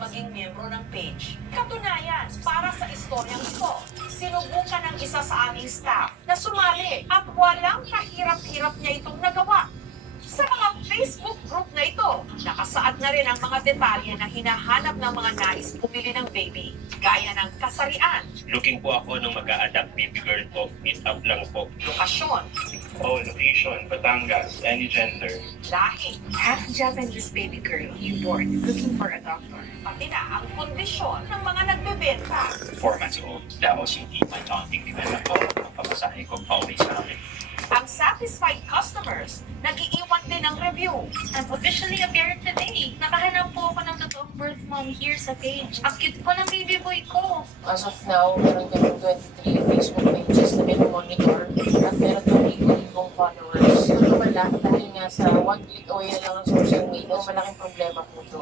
maging miyembro ng page. Katunayan, para sa istoryang ito, sinubukan ng isa sa aming staff na sumali at walang kahirap-hirap niya itong nagawa. Sa mga Facebook group na ito, nakasaad na rin ang mga detalye na hinahanap ng mga nais bumili ng baby, gaya ng kasarian, Looking po ako nung mag-a-adapt baby girl po. Meet up lang po. lokasyon, Location, Batangas, any gender. lahi, Half Japanese baby girl, newborn, looking for a doctor. pati na ang kondisyon ng mga nagbebenta. 4 months old. Davao City. May counting din na po. Ang pamasahe ko pauwi sa akin. Ang satisfied customers, nag-iiwan din ng review. I'm officially a parent today. Nakahanap po ako ng totoong birth mom here sa page. Ang cute po ng baby boy ko. As of now, meron kaming 23 Facebook pages na monitor at meron kang libo-libong followers. Ito wala dahil nga sa one click away na lang ang social media, malaking problema po ito.